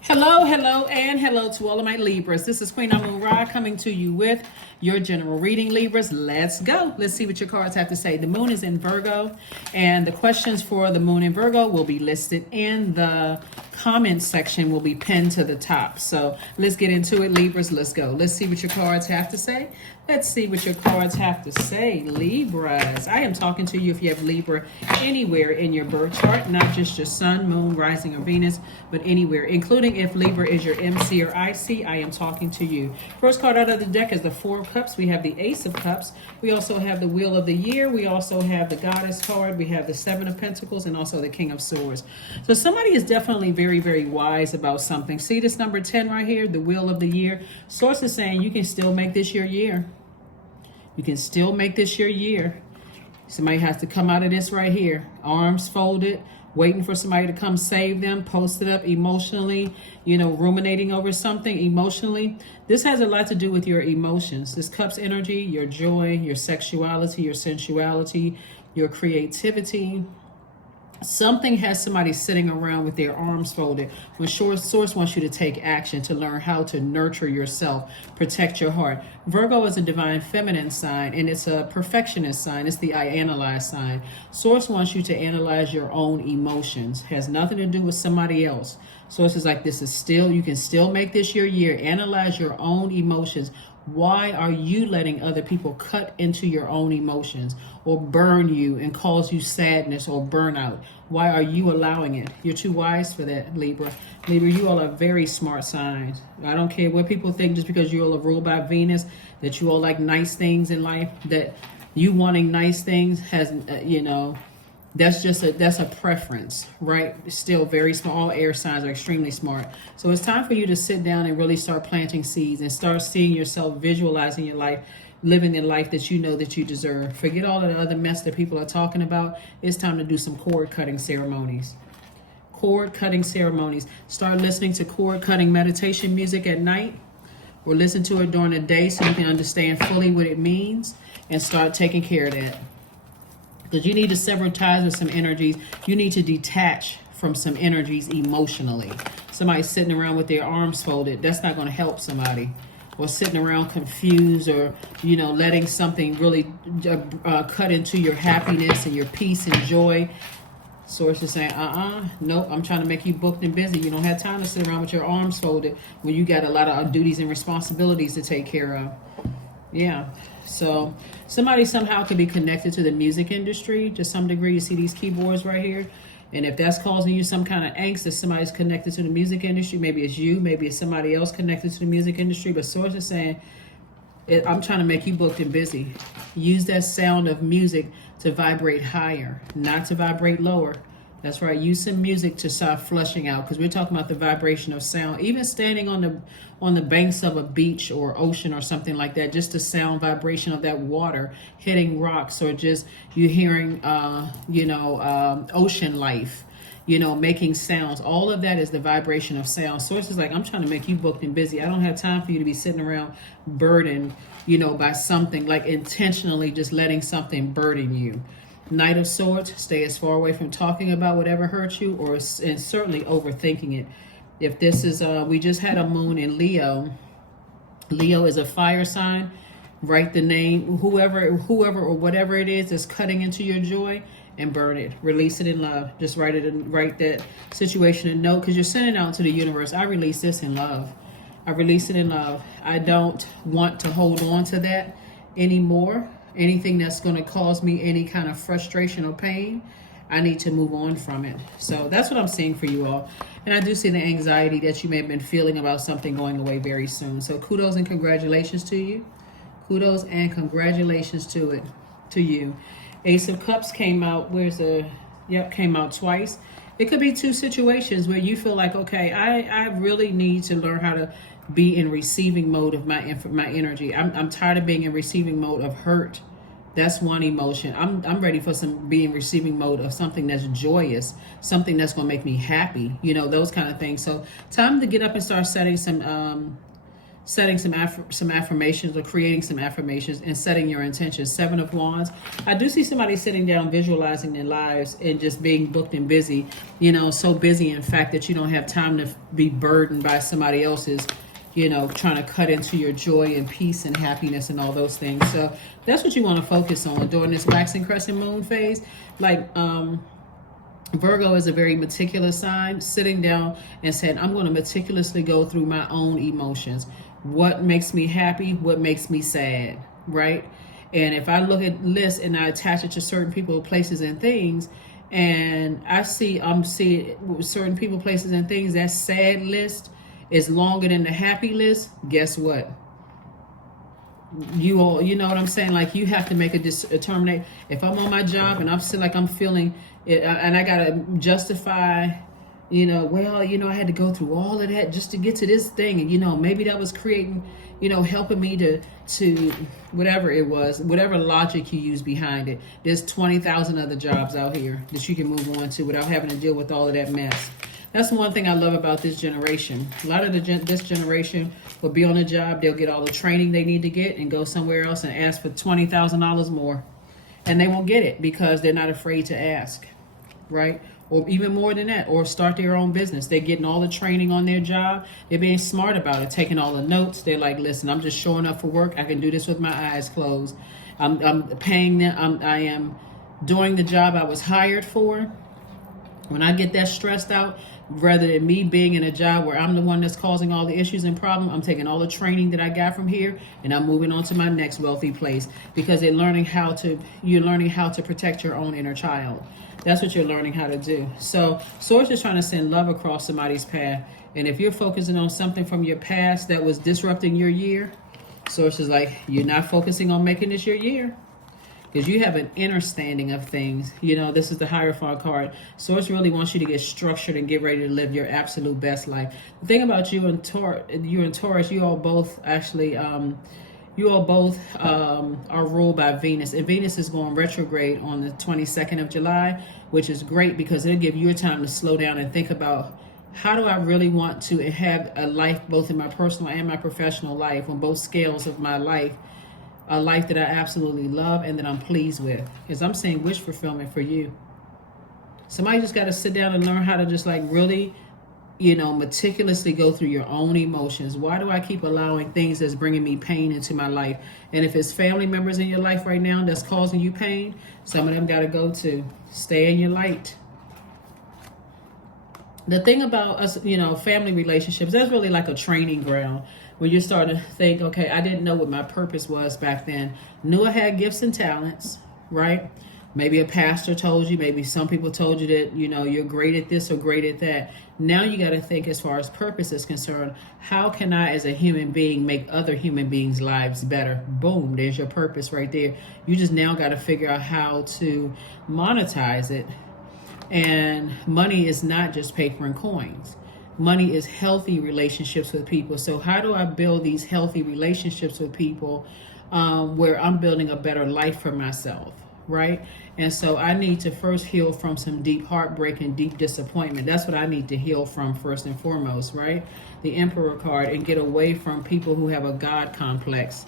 Hello, hello, and hello to all of my Libras. This is Queen Amun Ra coming to you with your general reading, Libras. Let's go. Let's see what your cards have to say. The moon is in Virgo, and the questions for the moon in Virgo will be listed in the comment section, will be pinned to the top. So let's get into it, Libras. Let's go. Let's see what your cards have to say. Let's see what your cards have to say, Libras. I am talking to you if you have Libra anywhere in your birth chart, not just your sun, moon, rising, or Venus, but anywhere, including if Libra is your MC or IC. I am talking to you. First card out of the deck is the Four of Cups. We have the Ace of Cups. We also have the Wheel of the Year. We also have the Goddess card. We have the Seven of Pentacles and also the King of Swords. So somebody is definitely very, very wise about something. See this number 10 right here, the Wheel of the Year? Source is saying you can still make this your year. You can still make this your year. Somebody has to come out of this right here. Arms folded, waiting for somebody to come save them, posted up emotionally, ruminating over something emotionally. This has a lot to do with your emotions. This Cup's energy, your joy, your sexuality, your sensuality, your creativity. Something has somebody sitting around with their arms folded when Source wants you to take action to learn how to nurture yourself, protect your heart. Virgo is a divine feminine sign, and it's a perfectionist sign. It's the I analyze sign. Source wants you to analyze your own emotions. Has nothing to do with somebody else. Source is like, you can still make this your year. Analyze your own emotions. Why are you letting other people cut into your own emotions or burn you and cause you sadness or burnout? Why are you allowing it? You're too wise for that, Libra. Libra, you all are very smart signs. I don't care what people think, just because you all are ruled by Venus, that you all like nice things in life, that you wanting nice things has, that's a preference, right? Still very small. All air signs are extremely smart. So it's time for you to sit down and really start planting seeds and start seeing yourself, visualizing your life, living the life that you know that you deserve. Forget all of the other mess that people are talking about. It's time to do some cord cutting ceremonies. Cord cutting ceremonies. Start listening to cord cutting meditation music at night, or listen to it during the day so you can understand fully what it means and start taking care of that. Because you need to sever ties with some energies. You need to detach from some energies emotionally. Somebody sitting around with their arms folded, that's not going to help somebody. Or sitting around confused, or, letting something really cut into your happiness and your peace and joy. Source is saying, nope, I'm trying to make you booked and busy. You don't have time to sit around with your arms folded when you got a lot of duties and responsibilities to take care of. Yeah. So somebody somehow could be connected to the music industry to some degree. You see these keyboards right here. And if that's causing you some kind of angst, if somebody's connected to the music industry, maybe it's you, maybe it's somebody else connected to the music industry. But Source is saying, I'm trying to make you booked and busy. Use that sound of music to vibrate higher, not to vibrate lower. That's right. Use some music to start flushing out, because we're talking about the vibration of sound. Even standing on the banks of a beach or ocean or something like that, just the sound vibration of that water hitting rocks, or just you hearing, ocean life, making sounds. All of that is the vibration of sound. Source is like, I'm trying to make you booked and busy. I don't have time for you to be sitting around burdened, by something, like intentionally just letting something burden you. Knight of Swords, stay as far away from talking about whatever hurts you, and certainly overthinking it. If this is, we just had a moon in Leo. Leo is a fire sign. Write the name, whoever or whatever it is that's cutting into your joy, and burn it. Release it in love. Just write that situation a note, because you're sending out to the universe, I release this in love. I release it in love. I don't want to hold on to that anymore. Anything that's going to cause me any kind of frustration or pain, I need to move on from it. So that's what I'm seeing for you all. And I do see the anxiety that you may have been feeling about something going away very soon. So kudos and congratulations to you. Kudos and congratulations to you. Ace of Cups came out. Came out twice. It could be two situations where you feel like, okay, I really need to learn how to be in receiving mode of my energy. I'm tired of being in receiving mode of hurt. That's one emotion. I'm ready for some being receiving mode of something that's joyous, something that's going to make me happy, those kind of things. So time to get up and start setting some setting some affirmations or creating some affirmations and setting your intentions. 7 of Wands. I do see somebody sitting down visualizing their lives and just being booked and busy, you know, so busy in fact that you don't have time to be burdened by somebody else's, you know, trying to cut into your joy and peace and happiness and all those things. So that's what you want to focus on during this waxing crescent moon phase. Like Virgo is a very meticulous sign, sitting down and saying, I'm going to meticulously go through my own emotions. What makes me happy? What makes me sad? Right? And if I look at lists and I attach it to certain people, places, and things, and I'm seeing with certain people, places, and things, that sad list is longer than the happy list. Guess what? You know what I'm saying? Like, you have to make a determination. If I'm on my job and I'm still like I'm feeling it, and I gotta justify, you know, well, you know, I had to go through all of that just to get to this thing, and you know, maybe that was creating, you know, helping me to whatever it was, whatever logic you use behind it. There's 20,000 other jobs out here that you can move on to without having to deal with all of that mess. That's one thing I love about this generation. A lot of this generation will be on a job, they'll get all the training they need to get and go somewhere else and ask for $20,000 more. And they won't get it because they're not afraid to ask, right? Or even more than that, or start their own business. They're getting all the training on their job. They're being smart about it, taking all the notes. They're like, listen, I'm just showing up for work. I can do this with my eyes closed. I'm paying them. I am doing the job I was hired for. When I get that stressed out, rather than me being in a job where I'm the one that's causing all the issues and problems, I'm taking all the training that I got from here and I'm moving on to my next wealthy place, because you're learning how to protect your own inner child. That's what you're learning how to do. So Source is trying to send love across somebody's path. And if you're focusing on something from your past that was disrupting your year, Source is like, you're not focusing on making this your year. Because you have an understanding of things. You know, this is the Hierophant card. Source really wants you to get structured and get ready to live your absolute best life. The thing about you and Taurus, you all both actually, are ruled by Venus. And Venus is going retrograde on the 22nd of July, which is great because it'll give you a time to slow down and think about, how do I really want to have a life, both in my personal and my professional life, on both scales of my life, a life that I absolutely love and that I'm pleased with. Because I'm saying wish fulfillment for you. Somebody just got to sit down and learn how to just like really, you know, meticulously go through your own emotions. Why do I keep allowing things that's bringing me pain into my life? And if it's family members in your life right now that's causing you pain, some of them got to go to. Stay in your light. The thing about us, you know, family relationships, that's really like a training ground. When you're starting to think, okay, I didn't know what my purpose was back then. Knew I had gifts and talents, right? Maybe a pastor told you, maybe some people told you that, you know, you're great at this or great at that. Now you got to think, as far as purpose is concerned, how can I as a human being make other human beings' lives better? Boom, there's your purpose right there. You just now got to figure out how to monetize it. And money is not just paper and coins. Money is healthy relationships with people. So how do I build these healthy relationships with people where I'm building a better life for myself, right? And so I need to first heal from some deep heartbreak and deep disappointment. That's what I need to heal from first and foremost, right? The Emperor card, and get away from people who have a God complex.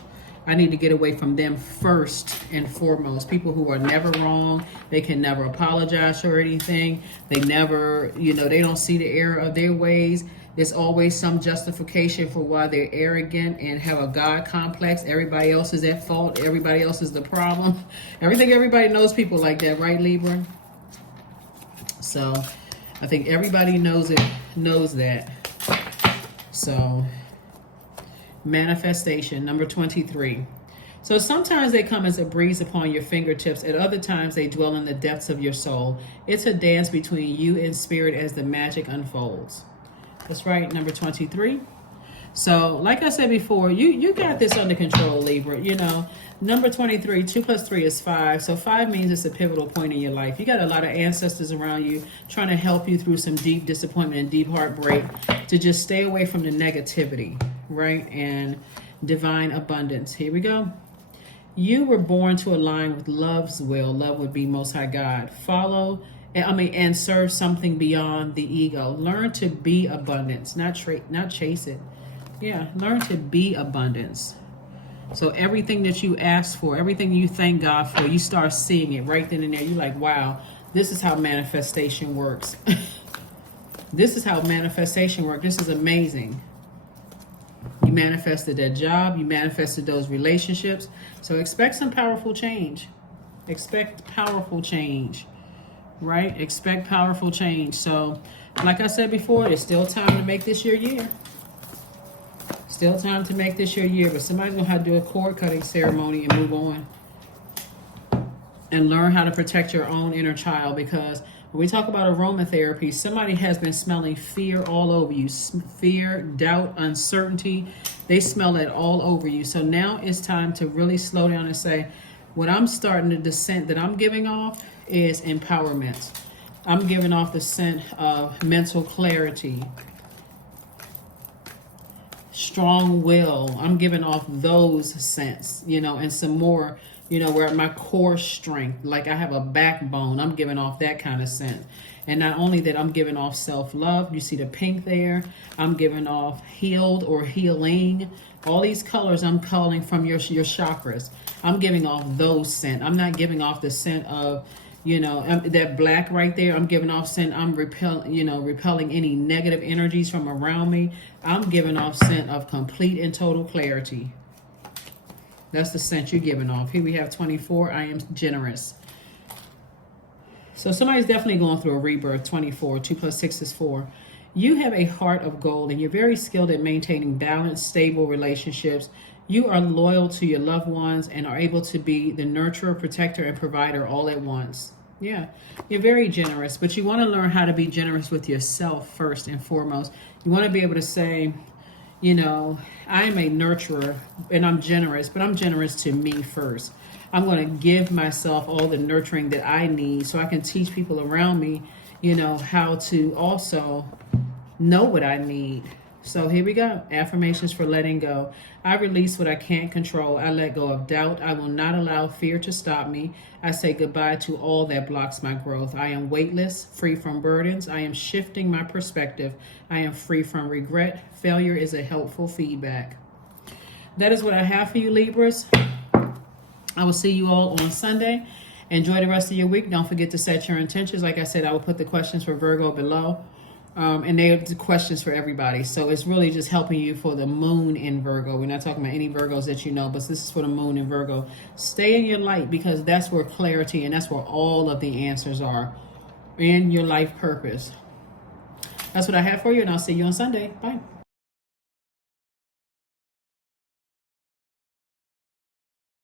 I need to get away from them first and foremost. People who are never wrong. They can never apologize for anything. They never, you know, they don't see the error of their ways. There's always some justification for why they're arrogant and have a God complex. Everybody else is at fault. Everybody else is the problem. Everybody knows people like that, right, Libra? So I think everybody knows that. So manifestation, number 23. So sometimes they come as a breeze upon your fingertips. At other times they dwell in the depths of your soul. It's a dance between you and spirit as the magic unfolds. That's right, number 23. So like I said before, you got this under control, Libra. You know, number 23, 2 plus 3 is 5. So 5 means it's a pivotal point in your life. You got a lot of ancestors around you trying to help you through some deep disappointment and deep heartbreak to just stay away from the negativity, right? And divine abundance. Here we go. You were born to align with love's will. Love would be Most High God. And serve something beyond the ego. Learn to be abundance, not chase it. Yeah, learn to be abundance. So everything that you ask for, everything you thank God for, you start seeing it right then and there. You're like, wow, this is how manifestation works. This is how manifestation works. This is amazing. You manifested that job. You manifested those relationships. So expect some powerful change. Expect powerful change, right? Expect powerful change. So like I said before, there's still time to make this your year. Still time to make this your year, but somebody's going to have to do a cord cutting ceremony and move on. And learn how to protect your own inner child, because when we talk about aromatherapy, somebody has been smelling fear all over you. Fear, doubt, uncertainty. They smell it all over you. So now it's time to really slow down and say, what I'm starting to, the scent that I'm giving off is empowerment. I'm giving off the scent of mental clarity, strong will. I'm giving off those scents, and some more, where my core strength, like I have a backbone, I'm giving off that kind of scent. And not only that, I'm giving off self-love. You see the pink there. I'm giving off healed or healing. All these colors I'm calling from your chakras. I'm giving off those scent. I'm not giving off the scent of, that black right there. I'm giving off scent. I'm repelling any negative energies from around me. I'm giving off scent of complete and total clarity. That's the scent you're giving off. Here we have 24. I am generous. So somebody's definitely going through a rebirth. 24. 2 + 6 is 4. You have a heart of gold, and you're very skilled at maintaining balanced, stable relationships. You are loyal to your loved ones and are able to be the nurturer, protector, and provider all at once. Yeah, you're very generous, but you want to learn how to be generous with yourself first and foremost. You want to be able to say, I am a nurturer and I'm generous, but I'm generous to me first. I'm going to give myself all the nurturing that I need so I can teach people around me, how to also know what I need. So here we go. Affirmations for letting go. I release what I can't control. I let go of doubt. I will not allow fear to stop me. I say goodbye to all that blocks my growth. I am weightless, free from burdens. I am shifting my perspective. I am free from regret. Failure is a helpful feedback. That is what I have for you, Libras. I will see you all on Sunday. Enjoy the rest of your week. Don't forget to set your intentions. Like I said, I will put the questions for Virgo below. And they're the questions for everybody. So it's really just helping you for the moon in Virgo. We're not talking about any Virgos that you know, but this is for the moon in Virgo. Stay in your light, because that's where clarity and that's where all of the answers are in your life purpose. That's what I have for you, and I'll see you on Sunday. Bye.